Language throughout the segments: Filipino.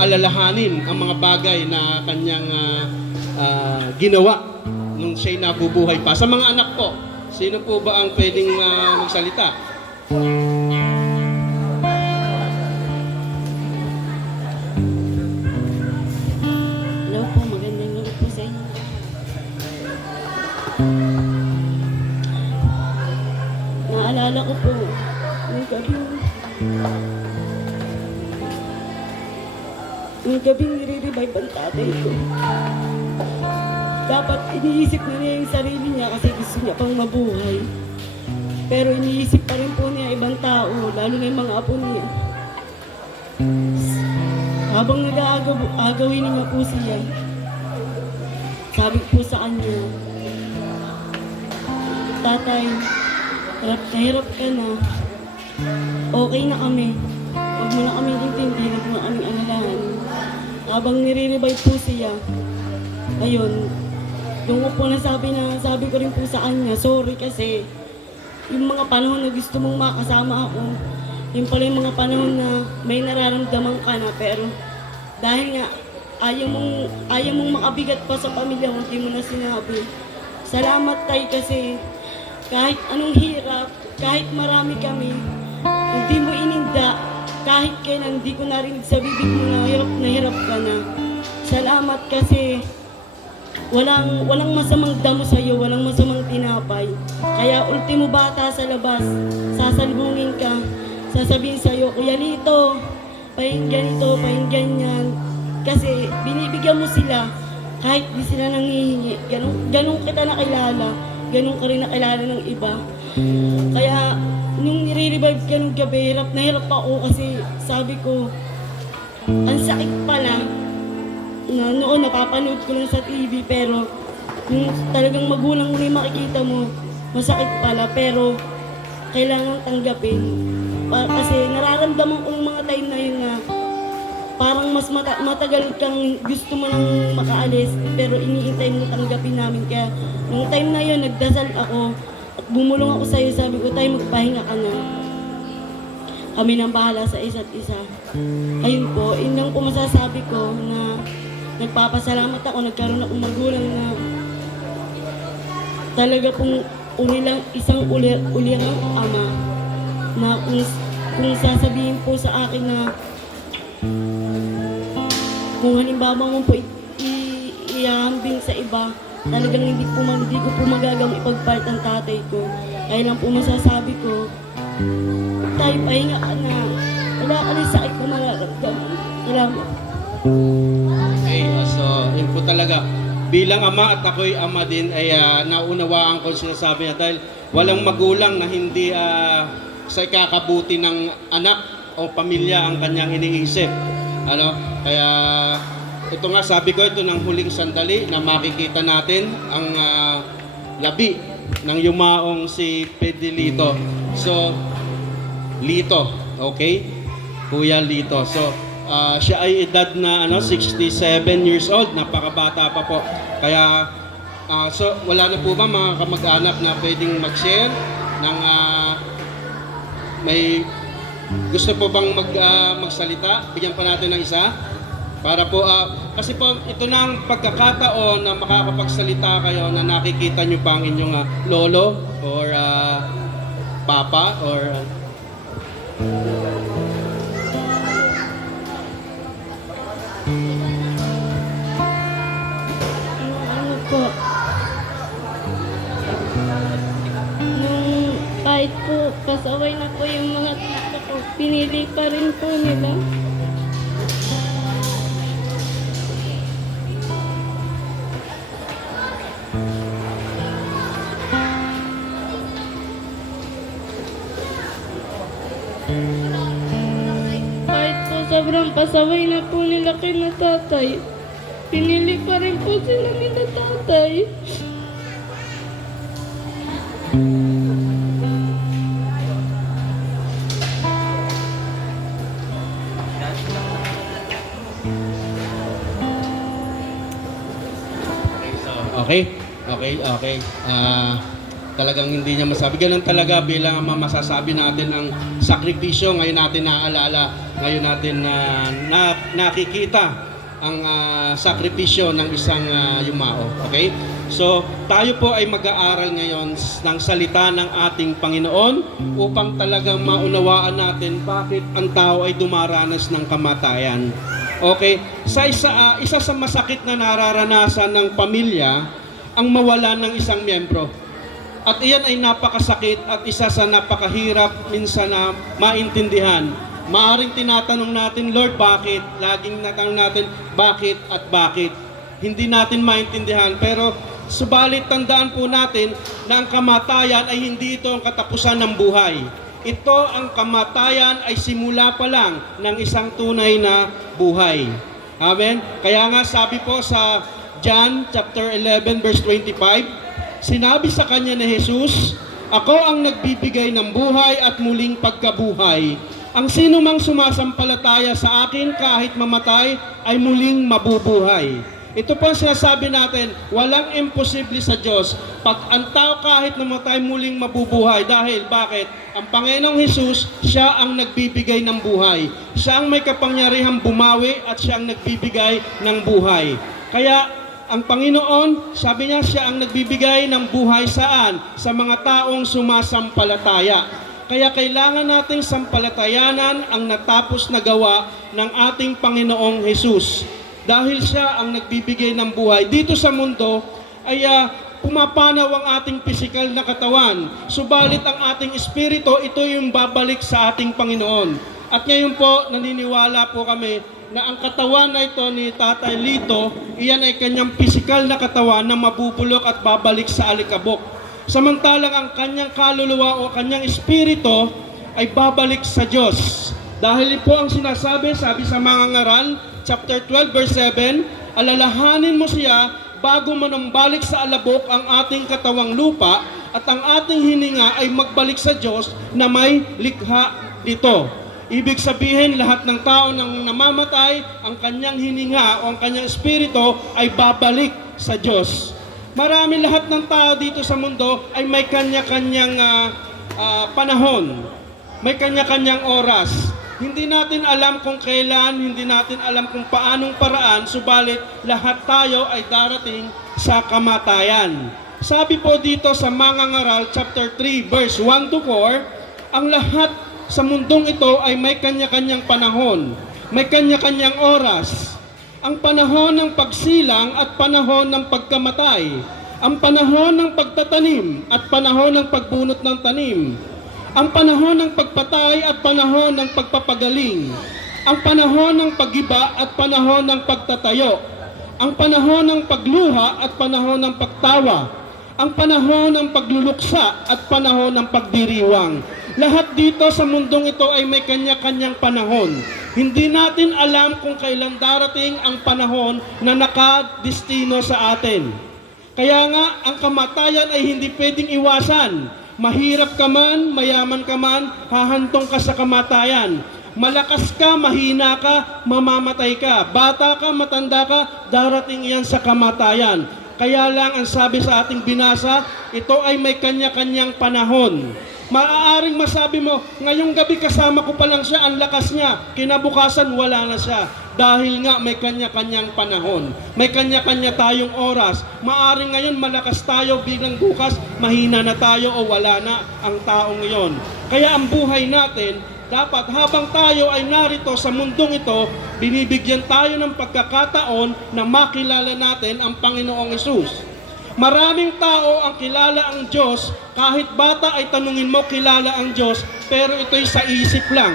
alalahanin ang mga bagay na kanyang ginawa nung siya'y nabubuhay pa. Sa mga anak po, sino po ba ang pwedeng magsalita? Hello po, magandang gabi po sa inyo. Naalala ko po, yung gabing nire-revive ang tatay ko. Dapat iniisip na niya yung sarili niya kasi gusto niya pang mabuhay. Pero iniisip pa rin po niya ibang tao, lalo na yung mga apo niya. Habang nag-aagawin niya po siya, sabi po sa kanya, "Tatay, hirap ka na. Okay na kami. Huwag mo na kaming intindi, huwag mo na kaming alalahan." Habang nire-revive po siya, ayun, doon ko po sabi ko rin po sa kanya, sorry kasi yung mga panahon na gusto mong makasama ako, yung pala yung mga panahon na may nararamdaman ka na, pero dahil nga ayaw mong makabigat pa sa pamilya mo, hindi mo na sinabi. Salamat tay kasi kahit anong hirap, kahit marami kami, hindi mo ininda, kahit kailan hindi ko narinig sa bibig mo na hirap ka na. Salamat kasi walang masamang damo sa'yo, walang masamang tinapay. Kaya ultimo bata sa labas, sasalubungin ka, sasabihin sa'yo, "Kuya Lito, pakinggan ito, pakinggan yan." Kasi binibigyan mo sila kahit di sila nanghihingi. Ganun kita nakilala, ganun ka rin nakilala ng iba. Kaya nung nire-revive ka nung gabi, hirap na hirap ako kasi sabi ko, ang sakit pala na noon napapanood ko lang sa TV, pero yung talagang magulang mo na yung makikita mo, masakit pala, pero kailangan tanggapin. Kasi nararamdaman ko yung mga time na yun na parang mas matagal kang gusto mo nang makaalis, pero iniintay mo tanggapin namin. Kaya nung time na yun, nagdasal ako at bumulong ako sa'yo, sabi ko, "Tay, magpahinga ka na. Kami nang bahala sa isa't isa." Ayun po, yun lang po masasabi ko na nagpapasalamat ako, nagkaroon akong magulang na talaga pong isang ulirang ama na kung sasabihin po sa akin na kung halimbawa mo po iahambing sa iba, talagang hindi ko po magagawang ipagpalit ang tatay ko. Kaya lang po masasabi ko, "Tay, pahinga ka na. Wala ka rin sakit na mararamdaman." Salamat. Okay, so yun po talaga. Bilang ama at ako'y ama din ay naunawaan ko sinasabi niya dahil walang magulang na hindi sa ikakabuti ng anak o pamilya ang kanyang iniisip. Kaya ito nga sabi ko, ito ng huling sandali na makikita natin ang labi ng yumaong si Pedilito. So, Lito, okay? Kuya Lito. So, siya ay edad na 67 years old, napakabata pa po. Kaya so wala na po ba mga kamag-anak na pwedeng mag-share ng may gusto po bang magsalita? Bigyan pa natin ng isa para po kasi po ito na ang pagkakataon na makakapagsalita kayo na nakikita nyo pa ang inyong lolo or papa or Ano po, nung kahit po pasaway na po yung mga tito ko, pinili pa rin po nila. Kahit po sobrang pasaway na po nila kina tatay, pinili pa rin po sila nila tatay. Okay? Okay, okay. Talagang hindi niya masabi. Ganun talaga bilang ama masasabi natin ang sakripisyo. Ngayon natin naaalala, ngayon natin nakikita ang sakripisyo ng isang yumao. Okay? So, tayo po ay mag-aaral ngayon ng salita ng ating Panginoon upang talagang maunawaan natin bakit ang tao ay dumaranas ng kamatayan. Okay? Isa sa masakit na nararanasan ng pamilya ang mawalan ng isang miyembro. At iyan ay napakasakit at isa sa napakahirap minsan na maintindihan. Maaring tinatanong natin, Lord, bakit? Laging natanong natin, bakit at bakit? Hindi natin maintindihan, pero subalit tandaan po natin na ang kamatayan ay hindi ito ang katapusan ng buhay. Ito ang kamatayan ay simula pa lang ng isang tunay na buhay. Amen? Kaya nga sabi po sa John chapter 11 verse 25, sinabi sa kanya ni Jesus, ako ang nagbibigay ng buhay at muling pagkabuhay. Ang sino mang sumasampalataya sa akin kahit mamatay ay muling mabubuhay. Ito po ang sinasabi natin, walang imposible sa Diyos. Pag ang tao kahit namatay muling mabubuhay. Dahil bakit? Ang Panginoong Jesus, siya ang nagbibigay ng buhay. Siya ang may kapangyarihang bumawi at siya ang nagbibigay ng buhay. Kaya ang Panginoon, sabi niya, siya ang nagbibigay ng buhay saan? Sa mga taong sumasampalataya. Kaya kailangan nating sampalatayanan ang natapos na gawa ng ating Panginoong Jesus. Dahil siya ang nagbibigay ng buhay. Dito sa mundo ay pumapanaw ang ating pisikal na katawan. Subalit ang ating espiritu, ito yung babalik sa ating Panginoon. At ngayon po, naniniwala po kami na ang katawan na ito ni Tatay Lito, iyan ay kanyang pisikal na katawan na mabubulok at babalik sa alikabok. Samantalang ang kanyang kaluluwa o kanyang espiritu ay babalik sa Diyos. Dahil po ang sinasabi, sabi sa mga ngaral, chapter 12 verse 7, alalahanin mo siya bago manumbalik sa alabok ang ating katawang lupa at ang ating hininga ay magbalik sa Diyos na may likha dito. Ibig sabihin, lahat ng tao nang namamatay, ang kanyang hininga o ang kanyang espiritu ay babalik sa Diyos. Marami lahat ng tao dito sa mundo ay may kanya-kanyang panahon. May kanya-kanyang oras. Hindi natin alam kung kailan, hindi natin alam kung paanong paraan, subalit lahat tayo ay darating sa kamatayan. Sabi po dito sa mga ngaral, chapter 3, verse 1 to 4, ang lahat sa mundong ito ay may kanya-kanyang panahon, may kanya-kanyang oras. Ang panahon ng pagsilang at panahon ng pagkamatay, ang panahon ng pagtatanim at panahon ng pagbunot ng tanim, ang panahon ng pagpatay at panahon ng pagpapagaling, ang panahon ng paggiba at panahon ng pagtatayo, ang panahon ng pagluha at panahon ng pagtawa, ang panahon ng pagluluksa at panahon ng pagdiriwang. Lahat dito sa mundong ito ay may kanya-kanyang panahon. Hindi natin alam kung kailan darating ang panahon na nakadestino sa atin. Kaya nga, ang kamatayan ay hindi pwedeng iwasan. Mahirap ka man, mayaman ka man, hahantong ka sa kamatayan. Malakas ka, mahina ka, mamamatay ka. Bata ka, matanda ka, darating yan sa kamatayan. Kaya lang ang sabi sa ating binasa, ito ay may kanya-kanyang panahon. Maaaring masabi mo, ngayong gabi kasama ko pa lang siya, ang lakas niya. Kinabukasan, wala na siya. Dahil nga may kanya-kanyang panahon. May kanya-kanya tayong oras. Maaaring ngayon malakas tayo, biglang bukas mahina na tayo o wala na ang taong iyon. Kaya ang buhay natin, dapat habang tayo ay narito sa mundong ito, binibigyan tayo ng pagkakataon na makilala natin ang Panginoong Hesus. Maraming tao ang kilala ang Diyos, kahit bata ay tanungin mo kilala ang Diyos, pero ito'y sa isip lang.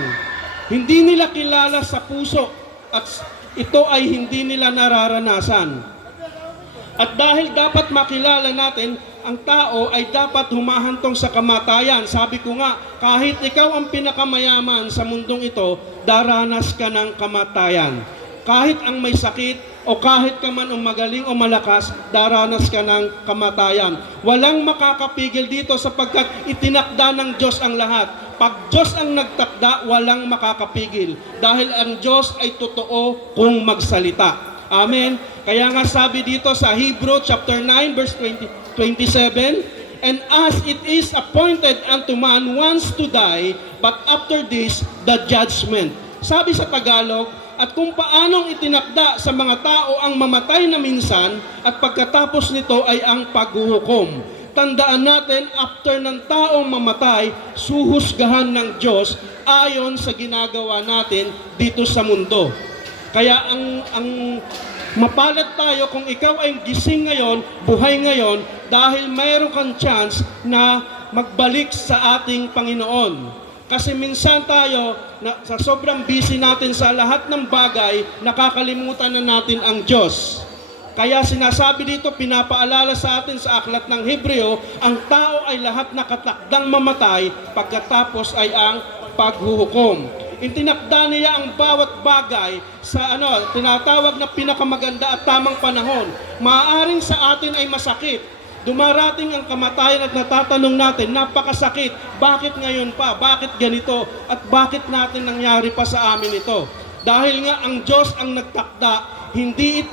Hindi nila kilala sa puso at ito ay hindi nila nararanasan. At dahil dapat makilala natin, ang tao ay dapat humahantong sa kamatayan. Sabi ko nga, kahit ikaw ang pinakamayaman sa mundong ito, daranas ka ng kamatayan. Kahit ang may sakit, o kahit ka man o magaling o malakas, daranas ka ng kamatayan. Walang makakapigil dito sapagkat itinakda ng Diyos ang lahat. Pag Diyos ang nagtakda, walang makakapigil. Dahil ang Diyos ay totoo kung magsalita. Amen? Kaya nga sabi dito sa Hebrew chapter 9 verse 27, And as it is appointed unto man once to die, but after this, the judgment. Sabi sa Tagalog, at kung paanong itinakda sa mga tao ang mamatay na minsan, at pagkatapos nito ay ang paghuhukom. Tandaan natin, after ng taong mamatay, suhusgahan ng Diyos ayon sa ginagawa natin dito sa mundo. Kaya ang mapalad tayo kung ikaw ay gising ngayon, buhay ngayon, dahil mayroon kang chance na magbalik sa ating Panginoon. Kasi minsan tayo, sa sobrang busy natin sa lahat ng bagay, nakakalimutan na natin ang Diyos. Kaya sinasabi dito, pinapaalala sa atin sa aklat ng Hebreo, ang tao ay lahat nakatakdang mamatay, pagkatapos ay ang paghuhukom. Itinakda niya ang bawat bagay sa tinatawag na pinakamaganda at tamang panahon. Maaaring sa atin ay masakit. Dumarating ang kamatayan at natatanong natin, napakasakit, bakit ngayon pa, bakit ganito, at bakit natin nangyari pa sa amin ito? Dahil nga ang Diyos ang nagtakda, hindi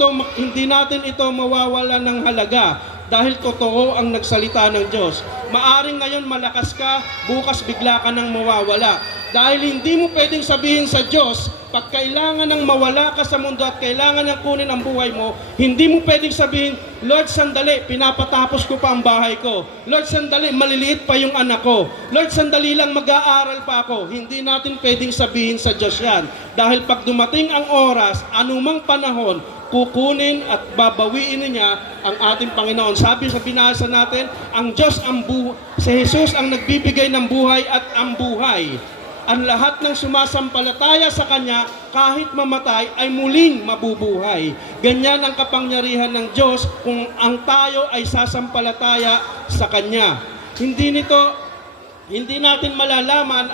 natin ito mawawala ng halaga dahil totoo ang nagsalita ng Diyos. Maaring ngayon malakas ka, bukas bigla ka nang mawawala. Dahil hindi mo pwedeng sabihin sa Diyos, pag kailangan nang mawala ka sa mundo at kailangan nang kunin ang buhay mo, hindi mo pwedeng sabihin, Lord, sandali, pinapatapos ko pa ang bahay ko. Lord, sandali, maliliit pa yung anak ko. Lord, sandali lang, mag-aaral pa ako. Hindi natin pwedeng sabihin sa Diyos yan. Dahil pag dumating ang oras, anumang panahon, kukunin at babawiin niya ang ating Panginoon. Sabi sa binasa natin, ang Diyos, si Jesus ang nagbibigay ng buhay at ang buhay. Ang lahat ng sumasampalataya sa Kanya, kahit mamatay, ay muling mabubuhay. Ganyan ang kapangyarihan ng Diyos kung ang tayo ay sasampalataya sa Kanya. Hindi natin malalaman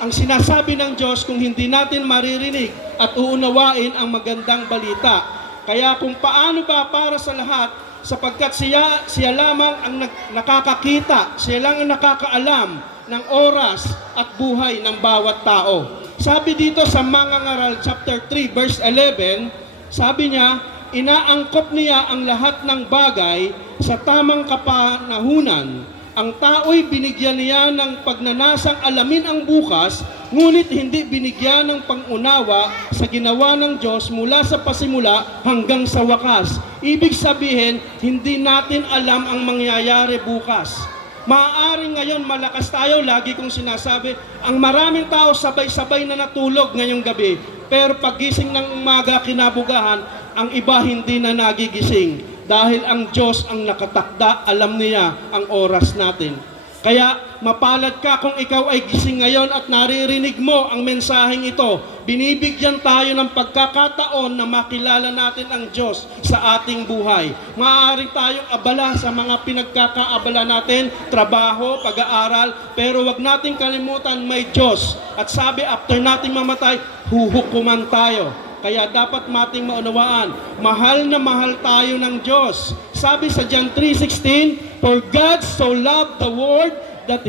ang sinasabi ng Diyos kung hindi natin maririnig at uunawain ang magandang balita. Kaya kung paano ba para sa lahat, sapagkat siya lamang ang nakakakita, siya lang ang nakakaalam ng oras at buhay ng bawat tao. Sabi dito sa Mangangaral chapter 3 verse 11, sabi niya, inaangkop niya ang lahat ng bagay sa tamang kapanahunan. Ang tao'y binigyan niya ng pagnanasang alamin ang bukas, ngunit hindi binigyan ng pangunawa sa ginawa ng Diyos mula sa pasimula hanggang sa wakas. Ibig sabihin, hindi natin alam ang mangyayari bukas. Maaaring ngayon malakas tayo, lagi kong sinasabi, ang maraming tao sabay-sabay na natulog ngayong gabi, pero pagising ng umaga kinabugahan, ang iba hindi na nagigising. Dahil ang Diyos ang nakatakda, alam niya ang oras natin. Kaya mapalad ka kung ikaw ay gising ngayon at naririnig mo ang mensaheng ito. Binibigyan tayo ng pagkakataon na makilala natin ang Diyos sa ating buhay. Maaari tayong abala sa mga pinagkakaabala natin, trabaho, pag-aaral, pero wag nating kalimutan may Diyos. At sabi, after nating mamatay, huhukuman tayo. Kaya dapat mating maunawaan, mahal na mahal tayo ng Diyos. Sabi sa John 3:16, for God so loved the world that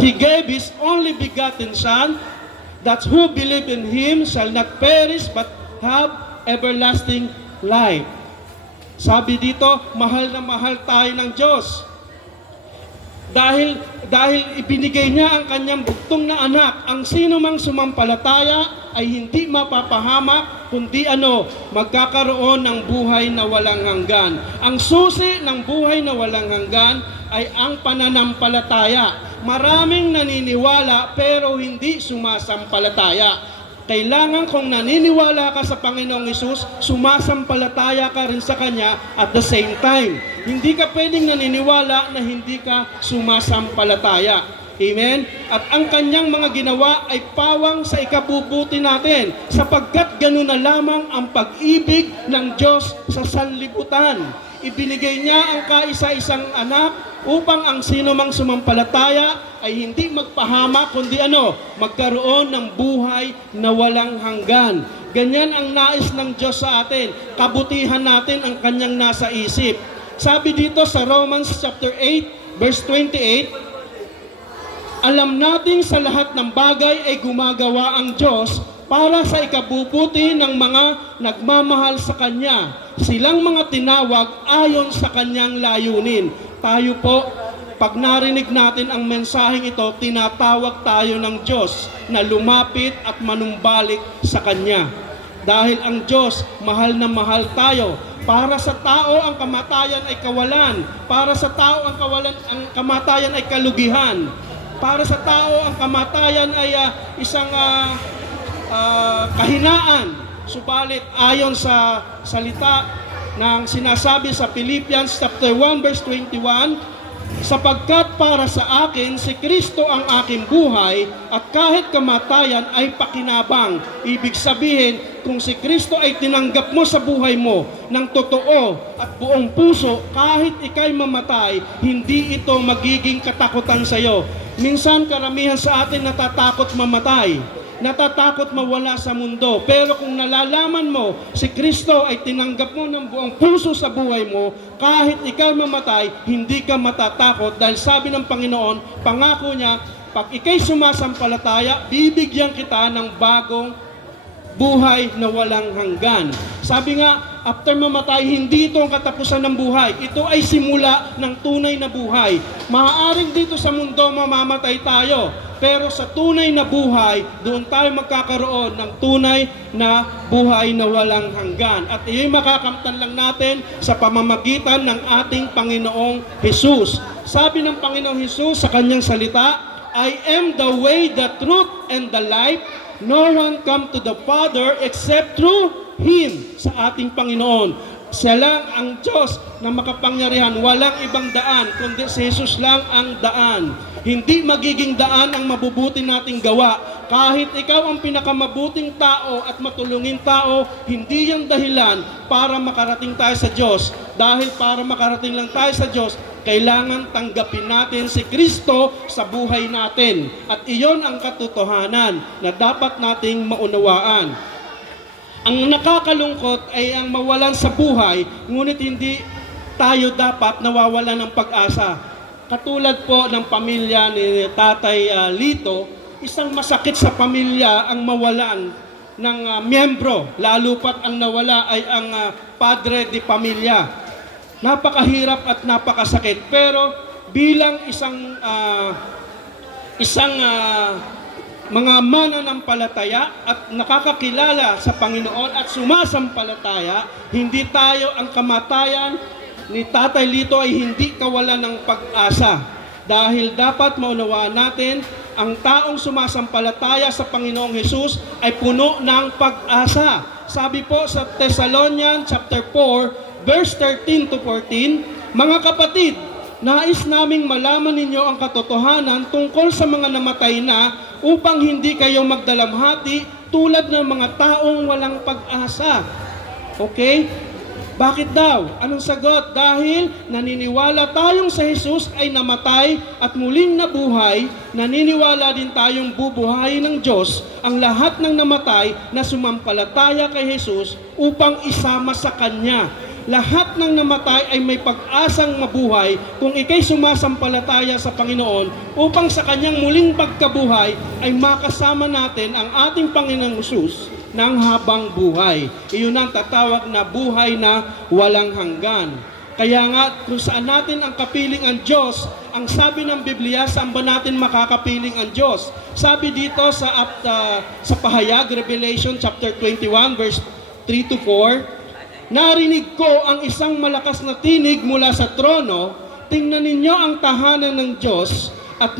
He gave His only begotten Son, that who believe in Him shall not perish but have everlasting life. Sabi dito, mahal na mahal tayo ng Diyos. Dahil ibinigay niya ang kanyang bugtong na anak, ang sino mang sumampalataya ay hindi mapapahamak, kundi magkakaroon ng buhay na walang hanggan. Ang susi ng buhay na walang hanggan ay ang pananampalataya. Maraming naniniwala pero hindi sumasampalataya. Kailangan kung naniniwala ka sa Panginoong Hesus, sumasampalataya ka rin sa Kanya at the same time. Hindi ka pwedeng naniniwala na hindi ka sumasampalataya. Amen? At ang Kanyang mga ginawa ay pawang sa ikabubuti natin, sapagkat gano'n na lamang ang pag-ibig ng Diyos sa sanlibutan. Ibinigay niya ang kaisa-isang anak upang ang sino mang sumampalataya ay hindi magpahamak, kundi magkaroon ng buhay na walang hanggan. Ganyan ang nais ng Diyos sa atin. Kabutihan natin ang Kanyang nasa isip. Sabi dito sa Romans chapter 8, verse 28, alam natin sa lahat ng bagay ay gumagawa ang Diyos para sa ikabubuti ng mga nagmamahal sa Kanya. Silang mga tinawag ayon sa Kanyang layunin. Tayo po pag narinig natin ang mensaheng ito, tinatawag tayo ng Diyos na lumapit at manumbalik sa Kanya. Dahil ang Diyos, mahal na mahal tayo. Para sa tao, ang kamatayan ay kawalan. Para sa tao, ang kamatayan ay kalugihan. Para sa tao, ang kamatayan ay isang kahinaan. Subalit, ayon sa salita ng sinasabi sa Philippians chapter 1 verse 21, sapagkat para sa akin si Kristo ang aking buhay at kahit kamatayan ay pakinabang. Ibig sabihin, kung si Kristo ay tinanggap mo sa buhay mo ng totoo at buong puso, kahit ikay mamatay, hindi ito magiging katakutan sa iyo. Minsan karamihan sa atin natatakot mamatay, natatakot mawala sa mundo. Pero kung nalalaman mo, si Kristo ay tinanggap mo ng buong puso sa buhay mo, kahit ikaw mamatay, hindi ka matatakot. Dahil sabi ng Panginoon, pangako niya, pag ikay sumasampalataya, bibigyan kita ng bagong buhay na walang hanggan. Sabi nga, after mamatay, hindi ito ang katapusan ng buhay. Ito ay simula ng tunay na buhay. Maaaring dito sa mundo mamamatay tayo, pero sa tunay na buhay, doon tayo magkakaroon ng tunay na buhay na walang hanggan. At iyo'y makakamtan lang natin sa pamamagitan ng ating Panginoong Hesus. Sabi ng Panginoong Hesus sa kanyang salita, I am the way, the truth, and the life. No one come to the Father except through Him. Sa ating Panginoon, siya lang ang Diyos na makapangyarihan. Walang ibang daan, kundi si Jesus lang ang daan. Hindi magiging daan ang mabubuti nating gawa. Kahit ikaw ang pinakamabuting tao at matulungin tao, hindi yan dahilan para makarating tayo sa Diyos. Dahil para makarating lang tayo sa Diyos, kailangan tanggapin natin si Kristo sa buhay natin. At iyon ang katotohanan na dapat nating maunawaan. Ang nakakalungkot ay ang mawalan sa buhay, ngunit hindi tayo dapat nawawalan ng pag-asa. Katulad po ng pamilya ni Tatay Lito, isang masakit sa pamilya ang mawalan ng miyembro, lalo pat ang nawala ay ang padre de pamilya. Napakahirap at napakasakit, pero bilang isang mga mananampalataya at nakakakilala sa Panginoon at sumasampalataya, hindi tayo ang kamatayan ni Tatay Lito ay hindi kawalan ng pag-asa. Dahil dapat maunawaan natin, ang taong sumasampalataya sa Panginoong Hesus ay puno ng pag-asa. Sabi po sa Thessalonians chapter 4, verse 13 to 14, mga kapatid, nais naming malaman ninyo ang katotohanan tungkol sa mga namatay na upang hindi kayo magdalamhati tulad ng mga taong walang pag-asa. Okay? Bakit daw? Anong sagot? Dahil naniniwala tayong sa Jesus ay namatay at muling nabuhay, naniniwala din tayong bubuhayin ng Diyos ang lahat ng namatay na sumampalataya kay Jesus upang isama sa Kanya. Lahat ng namatay ay may pag-asang mabuhay kung ikay sumasampalataya sa Panginoon upang sa Kanyang muling pagkabuhay ay makasama natin ang ating Panginoong Hesus ng habang buhay. Iyon ang tatawag na buhay na walang hanggan. Kaya nga, kung saan natin ang kapiling ang Diyos, ang sabi ng Biblia, saan ba natin makakapiling ang Diyos? Sabi dito sa pahayag, Revelation chapter 21, verse 3 to 4, narinig ko ang isang malakas na tinig mula sa trono, tingnan ninyo ang tahanan ng Diyos at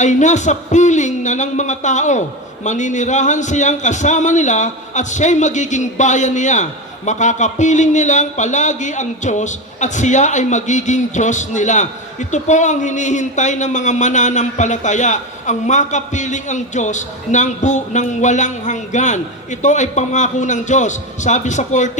ay nasa piling na ng mga tao. Maninirahan siyang kasama nila at siya'y magiging bayan niya. Makakapiling nilang palagi ang Diyos at siya ay magiging Diyos nila. Ito po ang hinihintay ng mga mananampalataya, ang makapiling ang Diyos ng walang hanggan. Ito ay pangako ng Diyos. Sabi sa 4,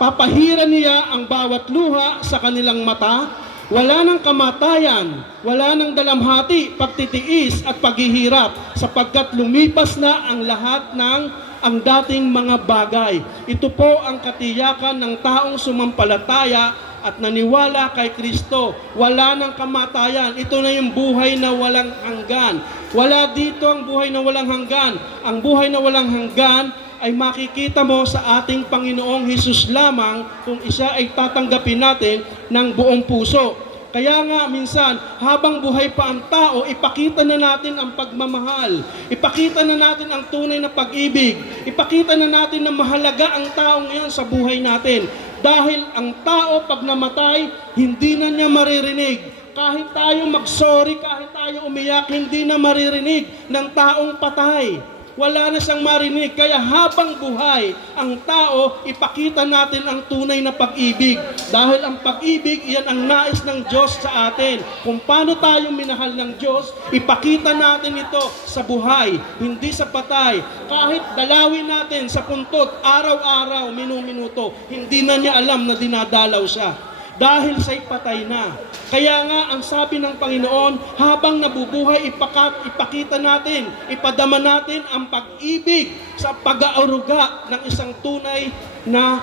papahiran niya ang bawat luha sa kanilang mata. Wala ng kamatayan, wala ng dalamhati, pagtitiis at paghihirap, sapagkat lumipas na ang lahat ng ang dating mga bagay. Ito po ang katiyakan ng taong sumampalataya at naniwala kay Kristo. Wala ng kamatayan. Ito na yung buhay na walang hanggan. Wala dito ang buhay na walang hanggan. Ang buhay na walang hanggan ay makikita mo sa ating Panginoong Hesus lamang kung isa ay tatanggapin natin ng buong puso. Kaya nga minsan, habang buhay pa ang tao, ipakita na natin ang pagmamahal. Ipakita na natin ang tunay na pag-ibig. Ipakita na natin na mahalaga ang tao ngayon sa buhay natin. Dahil ang tao pag namatay, hindi na niya maririnig. Kahit tayo mag-sorry, kahit tayo umiyak, hindi na maririnig ng taong patay. Wala na siyang marinig. Kaya habang buhay ang tao, ipakita natin ang tunay na pag-ibig. Dahil ang pag-ibig, iyan ang nais ng Diyos sa atin. Kung paano tayo minahal ng Diyos, ipakita natin ito sa buhay, hindi sa patay. Kahit dalawin natin sa puntot, araw-araw, minu-minuto, hindi na niya alam na dinadalaw siya. Dahil siya'y patay na. Kaya nga, ang sabi ng Panginoon, habang nabubuhay, ipakita natin, ipadama natin ang pag-ibig sa pag-aaruga ng isang tunay na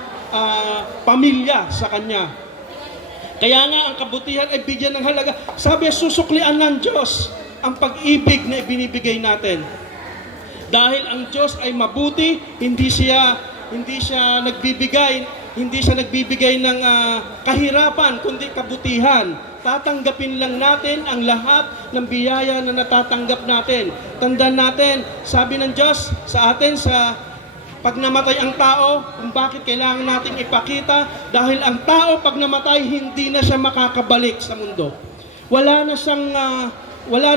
pamilya sa Kanya. Kaya nga, ang kabutihan ay bigyan ng halaga. Sabi, susuklian ng Diyos ang pag-ibig na ibinibigay natin. Dahil ang Diyos ay mabuti, hindi siya nagbibigay ng kahirapan, kundi kabutihan. Tatanggapin lang natin ang lahat ng biyaya na natatanggap natin. Tandaan natin, sabi ng Diyos sa atin sa pag namatay ang tao, kung bakit kailangan natin ipakita, dahil ang tao pag namatay, hindi na siya makakabalik sa mundo. Wala na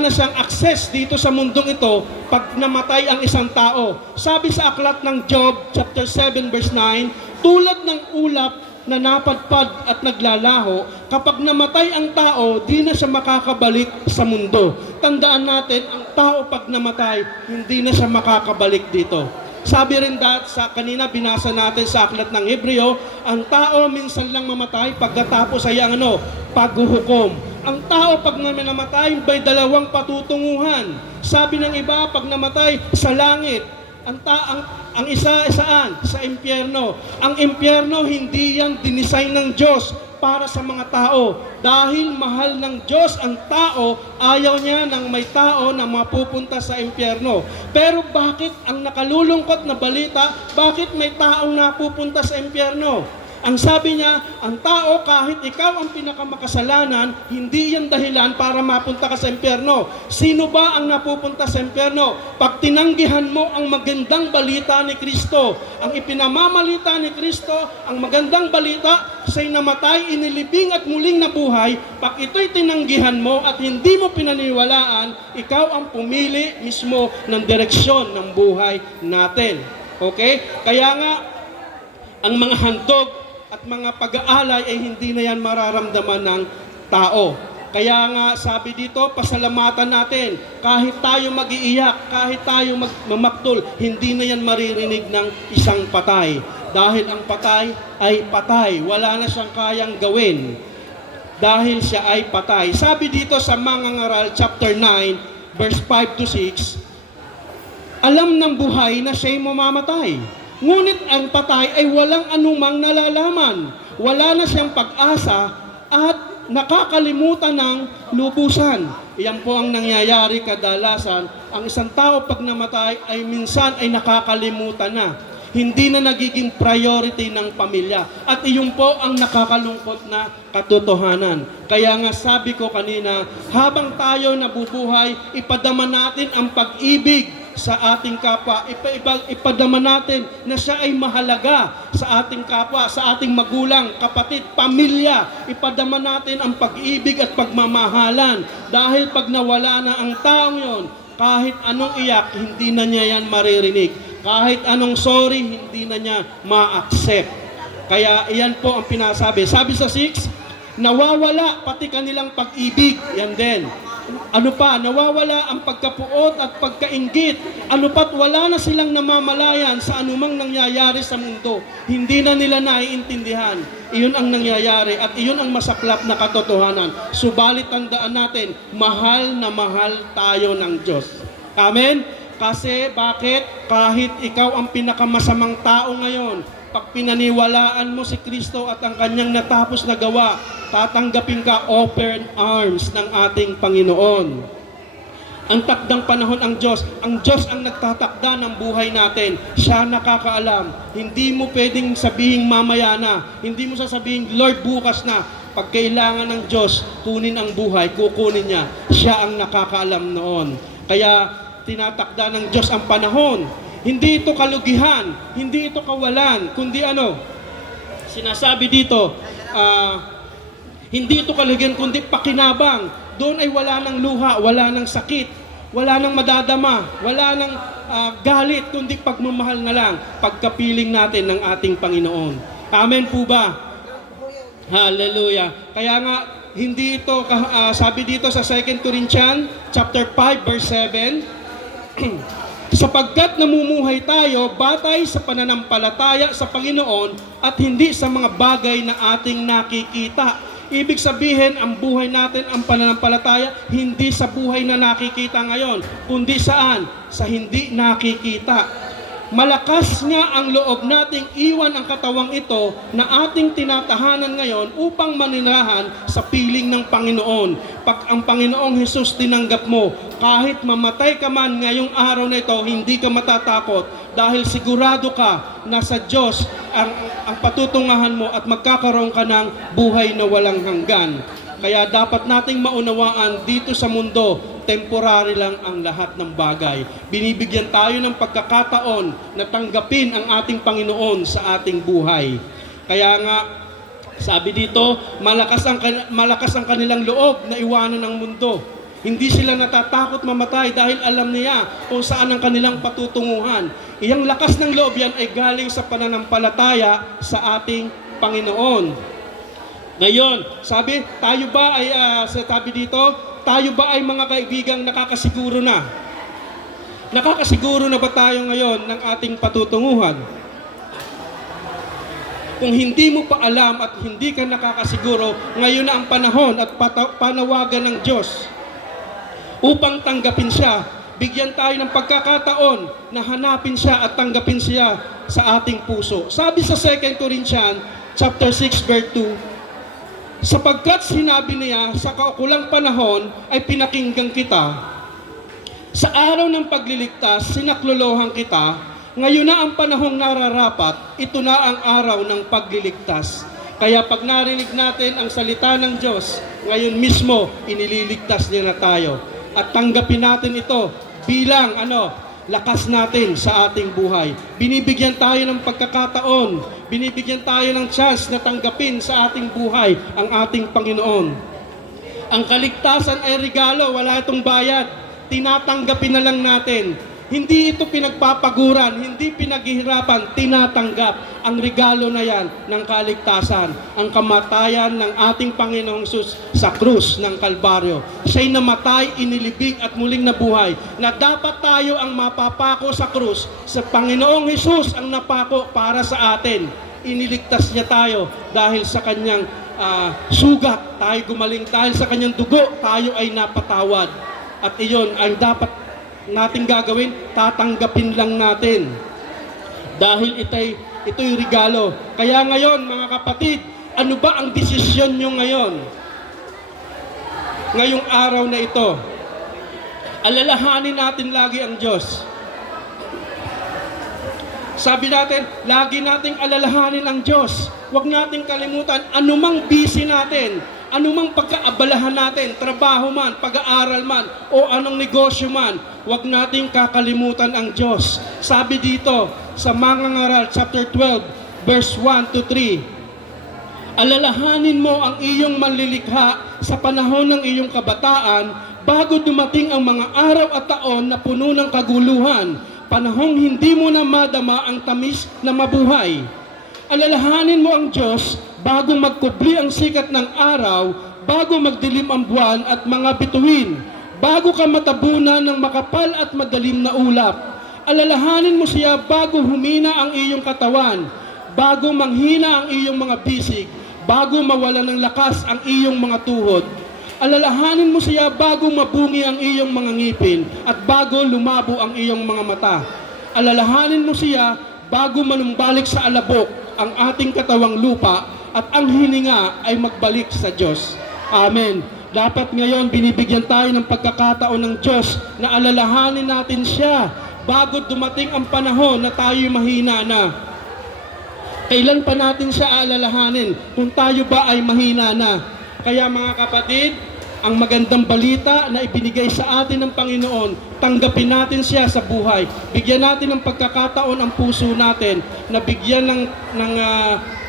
siyang access dito sa mundong ito pag namatay ang isang tao. Sabi sa aklat ng Job, chapter 7, verse 9, tulad ng ulap na napadpad at naglalaho, kapag namatay ang tao, di na siya makakabalik sa mundo. Tandaan natin, ang tao pag namatay, hindi na siya makakabalik dito. Sabi rin sa kanina, binasa natin sa aklat ng Hebreo, ang tao minsan lang mamatay pagkatapos ay ang paghuhukom. Ang tao pag namatay, may dalawang patutunguhan. Sabi ng iba, pag namatay, sa langit. Ang isa saan? Sa impyerno. Ang impyerno, hindi yan dinisign ng Diyos para sa mga tao. Dahil mahal ng Diyos ang tao, ayaw niya ng may tao na mapupunta sa impyerno. Pero bakit ang nakalulungkot na balita, bakit may taong napupunta sa impyerno? Ang sabi niya, ang tao kahit ikaw ang pinakamakasalanan, hindi yan dahilan para mapunta ka sa impyerno. Sino ba ang napupunta sa impyerno? Pag tinanggihan mo ang magandang balita ni Kristo, ang ipinamamalita ni Kristo, ang magandang balita, siya'y namatay, inilibing at muling nabuhay, pag ito'y tinanggihan mo at hindi mo pinaniwalaan, ikaw ang pumili mismo ng direksyon ng buhay natin. Okay? Kaya nga, ang mga handog at mga pag-aalay ay hindi na yan mararamdaman ng tao. Kaya nga sabi dito, pasalamatan natin. Kahit tayo mag-iiyak, kahit tayo mamaktol, hindi na yan maririnig ng isang patay. Dahil ang patay ay patay. Wala na siyang kayang gawin. Dahil siya ay patay. Sabi dito sa Mangangaral chapter 9, verse 5 to 6, alam ng buhay na siya'y mamamatay. Ngunit ang patay ay walang anumang nalalaman. Wala na siyang pag-asa at nakakalimutan ng lubusan. Iyan po ang nangyayari kadalasan. Ang isang tao pag namatay ay minsan ay nakakalimutan na. Hindi na nagiging priority ng pamilya. At iyon po ang nakakalungkot na katotohanan. Kaya nga sabi ko kanina, habang tayo nabubuhay, ipadama natin ang pag-ibig sa ating kapwa. Ipadama natin na siya ay mahalaga sa ating kapwa, sa ating magulang, kapatid, pamilya. Ipadama natin ang pag-ibig at pagmamahalan. Dahil pag nawala na ang taong yon, kahit anong iyak, hindi na niya yan maririnig. Kahit anong sorry, hindi na niya ma-accept. Kaya iyan po ang pinasabi. Sabi sa 6, nawawala pati kanilang pag-ibig. Yan din. Ano pa? Nawawala ang pagkapuot at pagkainggit. Ano pa't wala na silang namamalayan sa anumang nangyayari sa mundo. Hindi na nila naiintindihan. Iyon ang nangyayari at iyon ang masaklap na katotohanan. Subalit tandaan natin, mahal na mahal tayo ng Diyos. Amen? Kasi bakit? Kahit ikaw ang pinakamasamang tao ngayon, pag pinaniwalaan mo si Kristo at ang kanyang natapos na gawa, tatanggapin ka open arms ng ating Panginoon. Ang takdang panahon ang Diyos. Ang Diyos ang nagtatakda ng buhay natin. Siya nakakaalam. Hindi mo pwedeng sabihin mamaya na. Hindi mo sasabihin, Lord, bukas na. Pag kailangan ng Diyos, kunin ang buhay, kukunin niya. Siya ang nakakaalam noon. Kaya tinatakda ng Diyos ang panahon. Hindi ito kalugihan, hindi ito kawalan, kundi sinasabi dito, hindi ito kalugihan, kundi pakinabang. Doon ay wala ng luha, wala ng sakit, wala ng madadama, wala ng galit, kundi pagmamahal na lang, pagkapiling natin ng ating Panginoon. Amen po ba? Hallelujah. Kaya nga, hindi ito, sabi dito sa 2 Corinthians chapter 5 verse 7, sapagkat namumuhay tayo batay sa pananampalataya sa Panginoon at hindi sa mga bagay na ating nakikita. Ibig sabihin, ang buhay natin, ang pananampalataya, hindi sa buhay na nakikita ngayon, kundi saan? Sa hindi nakikita. Malakas nga ang loob nating iwan ang katawang ito na ating tinatahanan ngayon upang manirahan sa piling ng Panginoon. Pag ang Panginoong Hesus tinanggap mo, kahit mamatay ka man ngayong araw na ito, hindi ka matatakot dahil sigurado ka na sa Diyos ang patutungahan mo at magkakaroon ka ng buhay na walang hanggan. Kaya dapat nating maunawaan dito sa mundo, temporary lang ang lahat ng bagay. Binibigyan tayo ng pagkakataon na tanggapin ang ating Panginoon sa ating buhay. Kaya nga, sabi dito, malakas ang kanilang loob na iwanan ng mundo. Hindi sila natatakot mamatay dahil alam niya kung saan ang kanilang patutunguhan. Iyang lakas ng loob yan ay galing sa pananampalataya sa ating Panginoon. Ngayon, sabi dito, tayo ba ay mga kaibigang nakakasiguro na? Nakakasiguro na ba tayo ngayon ng ating patutunguhan? Kung hindi mo pa alam at hindi ka nakakasiguro, ngayon na ang panahon at panawagan ng Diyos upang tanggapin siya. Bigyan tayo ng pagkakataon na hanapin siya at tanggapin siya sa ating puso. Sabi sa 2 Corinthians chapter 6 verse 2, sapagkat sinabi niya, sa kaukulang panahon ay pinakinggan kita. Sa araw ng pagliligtas, sinaklolohan kita. Ngayon na ang panahong nararapat, ito na ang araw ng pagliligtas. Kaya pag narinig natin ang salita ng Diyos, ngayon mismo, inililigtas niya na tayo. At tanggapin natin ito bilang lakas natin sa ating buhay. Binibigyan tayo ng pagkakataon, binibigyan tayo ng chance na tanggapin sa ating buhay ang ating Panginoon. Ang kaligtasan ay regalo, wala itong bayad. Tinatanggapin na lang natin. Hindi ito pinagpapaguran, hindi pinaghihirapan, tinatanggap ang regalo na yan ng kaligtasan, ang kamatayan ng ating Panginoong Hesus sa krus ng Kalbaryo. Siya'y namatay, inilibing at muling nabuhay, na dapat tayo ang mapapako sa krus. Sa Panginoong Hesus ang napako para sa atin. Iniligtas niya tayo dahil sa kanyang sugat, tayo gumaling, dahil sa kanyang dugo, tayo ay napatawad. At iyon ay dapat nating gagawin, tatanggapin lang natin. Dahil ito'y regalo. Kaya ngayon, mga kapatid, ano ba ang desisyon nyo ngayon? Ngayong araw na ito, alalahanin natin lagi ang Diyos. Sabi natin, lagi nating alalahanin ang Diyos. Huwag nating kalimutan anumang busy natin, anumang pagkaabalahan natin, trabaho man, pag-aaral man, o anong negosyo man, huwag nating kakalimutan ang Diyos. Sabi dito sa Mangangaral chapter 12 verse 1 to 3, alalahanin mo ang iyong manlilikha sa panahon ng iyong kabataan bago dumating ang mga araw at taon na puno ng kaguluhan, panahong hindi mo na madama ang tamis na mabuhay. Alalahanin mo ang Diyos bago magkubli ang sikat ng araw, bago magdilim ang buwan at mga bituin, bago ka matabunan ng makapal at madalim na ulap. Alalahanin mo siya bago humina ang iyong katawan, bago manghina ang iyong mga bisig, bago mawala ng lakas ang iyong mga tuhod. Alalahanin mo siya bago mabungi ang iyong mga ngipin at bago lumabo ang iyong mga mata. Alalahanin mo siya bago manumbalik sa alabok ang ating katawang lupa at ang hininga ay magbalik sa Diyos. Amen. Dapat ngayon binibigyan tayo ng pagkakataon ng Diyos na alalahanin natin siya bago dumating ang panahon na tayo mahina na. Kailan pa natin siya alalahanin kung tayo ba ay mahina na? Kaya mga kapatid, ang magandang balita na ibinigay sa atin ng Panginoon, tanggapin natin siya sa buhay. Bigyan natin ng pagkakataon ang puso natin na bigyan ng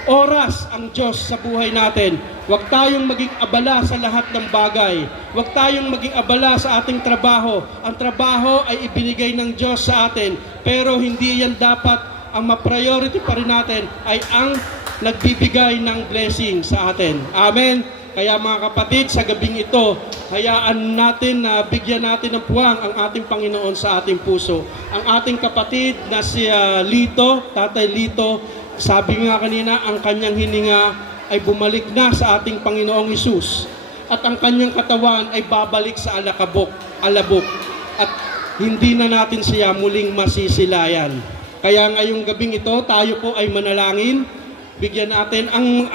oras ang Diyos sa buhay natin. Huwag tayong maging abala sa lahat ng bagay. Huwag tayong maging abala sa ating trabaho. Ang trabaho ay ibinigay ng Diyos sa atin, pero hindi yan dapat. Ang ma-priority pa rin natin ay ang nagbibigay ng blessing sa atin. Amen. Kaya mga kapatid, sa gabing ito, hayaan natin na bigyan natin ng puwang ang ating Panginoon sa ating puso. Ang ating kapatid na si Lito, Tatay Lito, sabi nga kanina, ang kanyang hininga ay bumalik na sa ating Panginoong Hesus. At ang kanyang katawan ay babalik sa alabok. At hindi na natin siya muling masisilayan. Kaya ngayong gabing ito, tayo po ay manalangin. Bigyan natin ang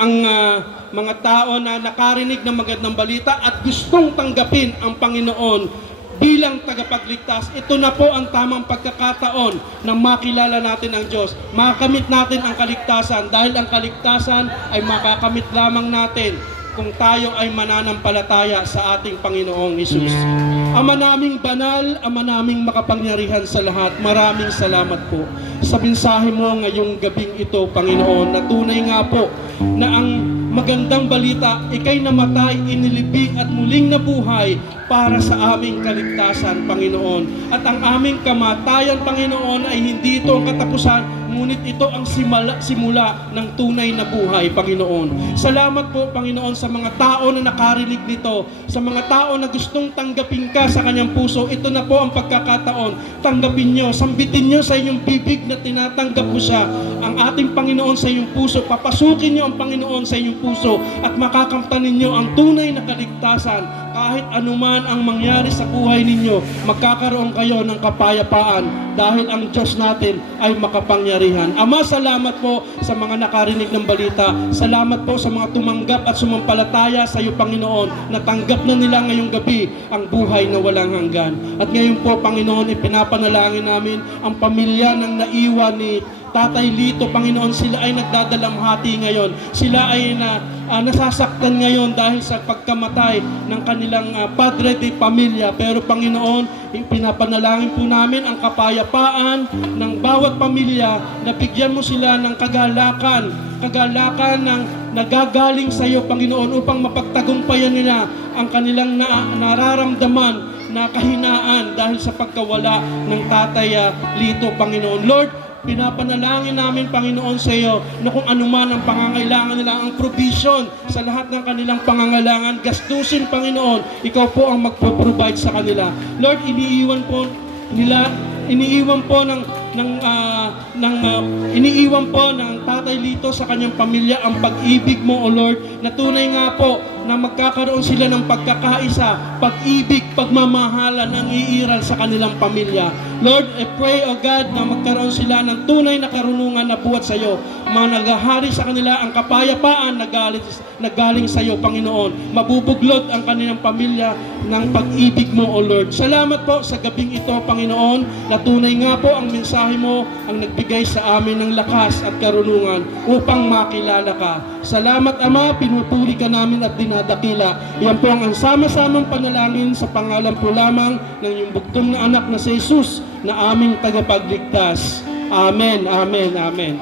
mga tao na nakarinig ng magandang balita at gustong tanggapin ang Panginoon bilang tagapagligtas. Ito na po ang tamang pagkakataon na makilala natin ang Diyos. Makamit natin ang kaligtasan dahil ang kaligtasan ay makakamit lamang natin kung tayo ay mananampalataya sa ating Panginoong Hesus. Ama naming banal, Ama naming makapangyarihan sa lahat, maraming salamat po sa mensahe mo ngayong gabing ito, Panginoon, na tunay nga po na ang magandang balita, ikay namatay, inilibing at muling nabuhay para sa aming kaligtasan, Panginoon. At ang aming kamatayan, Panginoon, ay hindi ito ang katapusan, ngunit ito ang simula ng tunay na buhay, Panginoon. Salamat po, Panginoon, sa mga tao na nakarinig nito, sa mga tao na gustong tanggapin ka sa kanyang puso. Ito na po ang pagkakataon. Tanggapin nyo, sambitin nyo sa inyong bibig na tinatanggap mo siya, ang ating Panginoon sa inyong puso. Papasukin nyo ang Panginoon sa inyong puso at makakamtanin nyo ang tunay na kaligtasan. Kahit anuman ang mangyari sa buhay ninyo, magkakaroon kayo ng kapayapaan dahil ang Diyos natin ay makapangyarihan. Ama, salamat po sa mga nakarinig ng balita. Salamat po sa mga tumanggap at sumampalataya sa iyo, Panginoon, na tanggap na nila ngayong gabi ang buhay na walang hanggan. At ngayon po, Panginoon, ipinapanalangin namin ang pamilya ng naiwan ni Tatay Lito, Panginoon. Sila ay nagdadalamhati ngayon. Sila ay nasasaktan ngayon dahil sa pagkamatay ng kanilang padre de pamilya. Pero Panginoon, pinapanalangin po namin ang kapayapaan ng bawat pamilya, na bigyan mo sila ng kagalakan ng nagagaling sa iyo, Panginoon, upang mapagtagumpayan nila ang kanilang nararamdaman na kahinaan dahil sa pagkawala ng Tatay Lito, Panginoon. Lord, pinapanalangin namin, Panginoon, sa iyo na kung anuman ang pangangailangan nila, ang provision sa lahat ng kanilang pangangailangan, gastusin, Panginoon, ikaw po ang magpo-provide sa kanila. Lord, iniiwan po ng Tatay Lito sa kanyang pamilya ang pag-ibig mo, O Lord, na tunay nga po na magkakaroon sila ng pagkakaisa, pag-ibig, pagmamahalan ang iiral sa kanilang pamilya. Lord, I pray, O God, na magkaroon sila ng tunay na karunungan na buhat sa iyo. Naghahari sa kanila ang kapayapaan na galing sa iyo, Panginoon. Mabubuglod ang kanilang pamilya ng pag-ibig mo, O Lord. Salamat po sa gabing ito, Panginoon, na tunay nga po ang mensahe mo ang nagbigay sa amin ng lakas at karunungan upang makilala ka. Salamat, Ama, pinupuri ka namin at dinadakila. Yan po ang sama-samang panalangin sa pangalan po lamang ng iyong bugtong na anak na si Jesus na aming tagapagligtas. Amen, amen, amen.